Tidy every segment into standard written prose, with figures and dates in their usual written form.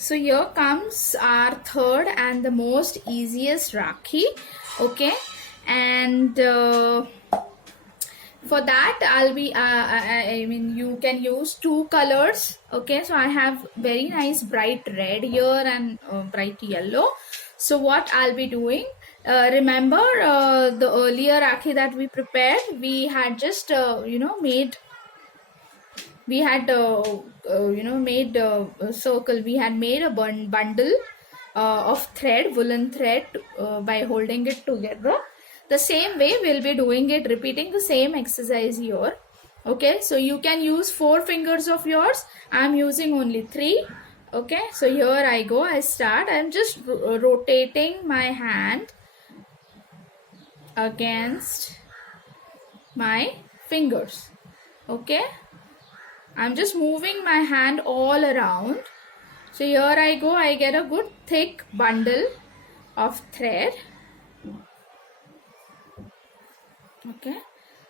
So here comes our third and the most easiest Rakhi. Okay, and for that I'll be I mean you can use two colors. Okay, so I have very nice bright red here and bright yellow. So what I'll be doing, remember the earlier Rakhi that we prepared, we had just made, we had made a circle, we had made a bundle of thread, woolen thread, by holding it together. The same way we'll be doing it, repeating the same exercise here. Okay, so you can use 4 fingers of yours. I'm using only 3. Okay, so here I go, I start. I'm just rotating my hand against my fingers. Okay, I'm just moving my hand all around. So here I go, I get a good thick bundle of thread. Okay,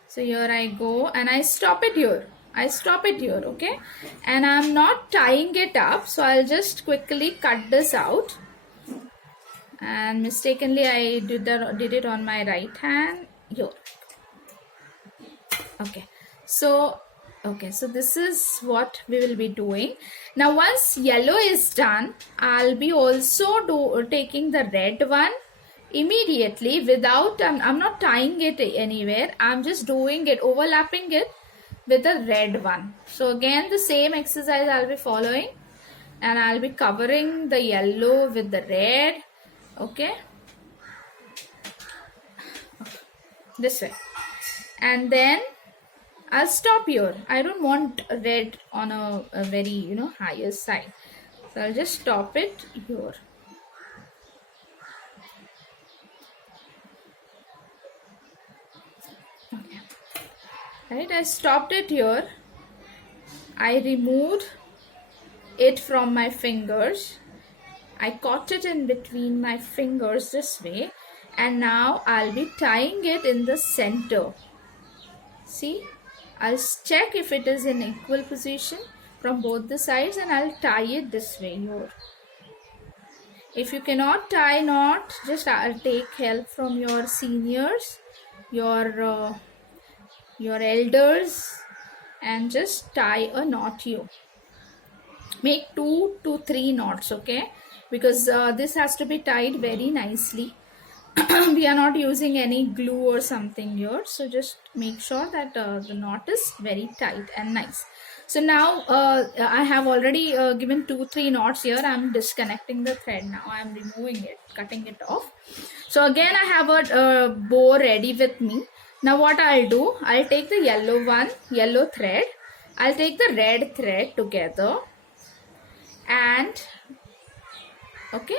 so here I go and I stop it here. Okay, and I'm not tying it up, so I'll just quickly cut this out. And mistakenly I did it on my right hand here. Okay, so this is what we will be doing. Now once yellow is done, I'll be also taking the red one immediately without, I'm not tying it anywhere, I'm just doing it, overlapping it with the red one. So again the same exercise I'll be following, and I'll be covering the yellow with the red. Okay, this way, and then I'll stop here. I don't want red on a very higher side, so I'll just stop it here. Okay, right, I stopped it here. I removed it from my fingers. I caught it in between my fingers this way, and now I'll be tying it in the center. See, I'll check if it is in equal position from both the sides, and I'll tie it this way here. If you cannot tie knot, just I'll take help from your seniors, your elders, and just tie a knot here. Make 2 to 3 knots, okay, because this has to be tied very nicely. We are not using any glue or something here, so just make sure that the knot is very tight and nice. So now I have already given 2-3 knots here. I'm disconnecting the thread now. I'm removing it, cutting it off. So again I have a bow ready with me. Now what I'll do, I'll take the yellow thread, I'll take the red thread together, and okay,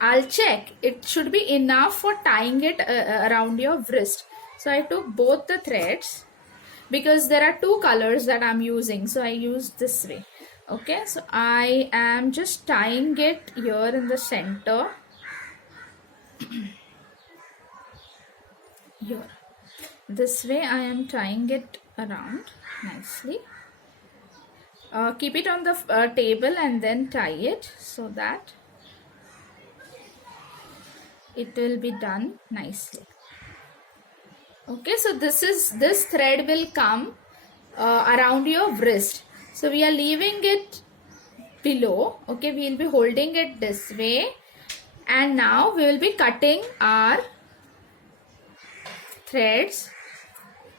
I'll check it should be enough for tying it around your wrist. So I took both the threads, because there are 2 colors that I'm using, so I use this way. Okay, so I am just tying it here in the center. Here, this way I am tying it around nicely. Keep it on the table and then tie it so that it will be done nicely. Okay, so this thread will come around your wrist. So we are leaving it below. Okay, we will be holding it this way, and now we will be cutting our threads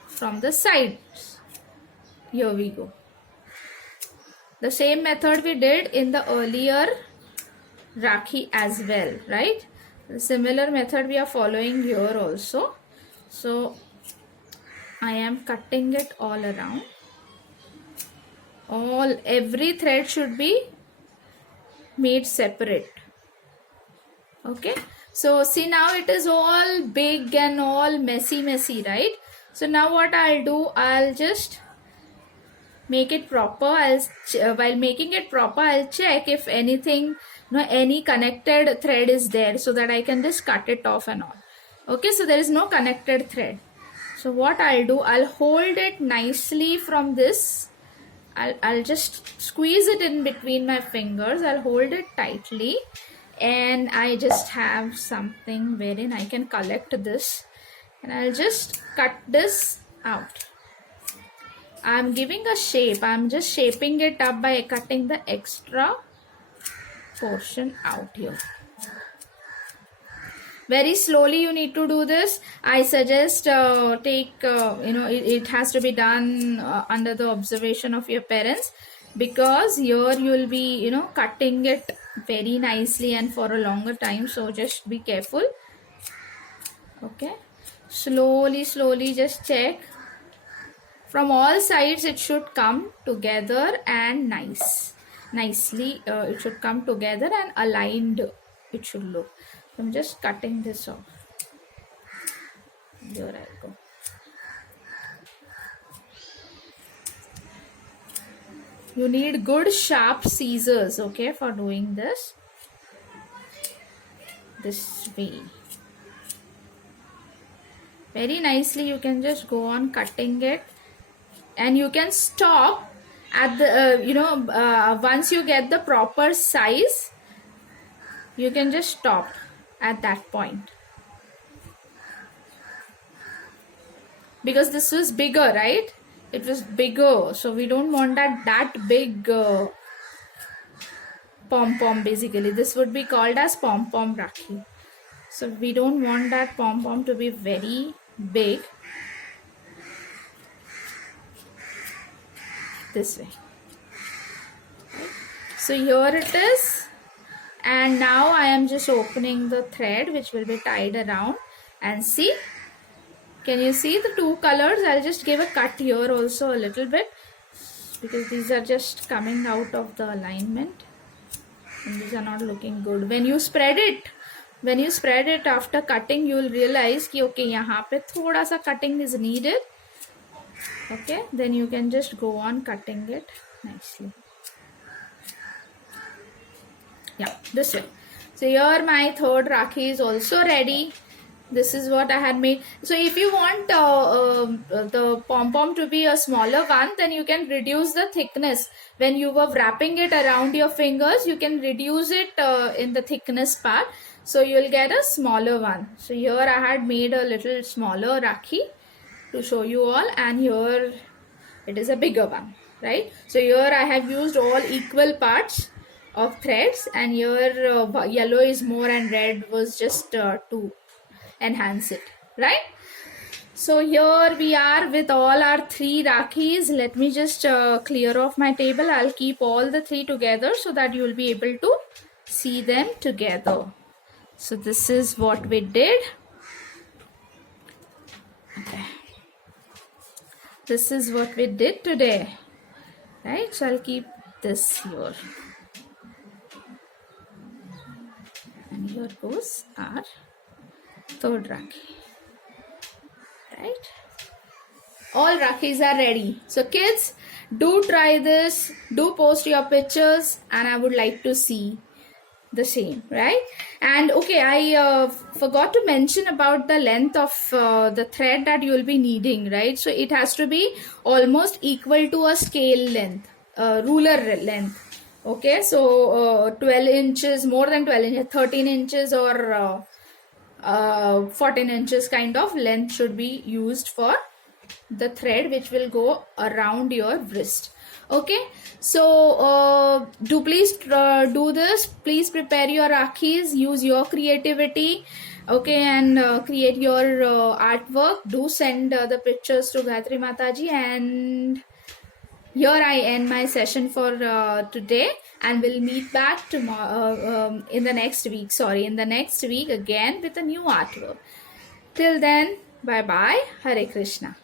from the sides. Here we go. The same method we did in the earlier Rakhi as well, right? The similar method we are following here also. So I am cutting it all around. Every thread should be made separate. Okay, so see, now it is all big and all messy, right? So now what I'll do, I'll just make it proper. While making it proper, I'll check if anything, any connected thread is there, so that I can just cut it off and all. Okay, so there is no connected thread. So what I'll do, I'll hold it nicely from this. I'll just squeeze it in between my fingers. I'll hold it tightly, and I just have something wherein I can collect this, and I'll just cut this out. I'm giving a shape. I'm just shaping it up by cutting the extra portion out here. Very slowly you need to do this. I suggest take it has to be done under the observation of your parents, because here you will be cutting it very nicely and for a longer time, so just be careful. Okay, slowly just check from all sides. It should come together and nicely it should come together and aligned it should look. I'm just cutting this off. There I go. You need good sharp scissors, okay, for doing this way. Very nicely you can just go on cutting it, and you can stop at the once you get the proper size, you can just stop at that point, because this was bigger, right? It was bigger, so we don't want that big pom-pom. Basically this would be called as pom-pom Rakhi, so we don't want that pom-pom to be very big. This way. So here it is, and now I am just opening the thread which will be tied around, and see, can you see the two colors? I'll just give a cut here also a little bit, because these are just coming out of the alignment and these are not looking good. When you spread it after cutting, you will realize कि okay, यहाँ पे थोड़ा सा cutting is needed. Okay, then you can just go on cutting it nicely. Yeah, this way. So here my third Rakhi is also ready. This is what I had made. So if you want the pom-pom to be a smaller one, then you can reduce the thickness. When you were wrapping it around your fingers, you can reduce it in the thickness part, so you will get a smaller one. So here I had made a little smaller Rakhi to show you all, and here it is a bigger one, right? So here I have used all equal parts of threads, and here yellow is more and red was just to enhance it, right? So here we are with all our 3 Rakhis. Let me just clear off my table. I'll keep all the 3 together so that you will be able to see them together. So this is what we did. Okay, this is what we did today, right? So I'll keep this here, and here goes our third Rakhi, right? All Rakhis are ready. So kids, do try this, do post your pictures, and I would like to see the same, right? And okay, I forgot to mention about the length of the thread that you will be needing, right? So it has to be almost equal to a scale length, ruler length. Okay, so 12 inches, more than 12 inches, 13 inches or 14 inches kind of length should be used for the thread which will go around your wrist. Okay, so do please do this. Please prepare your Rakhis, use your creativity, okay, and create your artwork. Do send the pictures to Gayatri Mataji, and here I end my session for today, and we'll meet back tomorrow in the next week again with a new artwork. Till then, bye bye. Hare Krishna.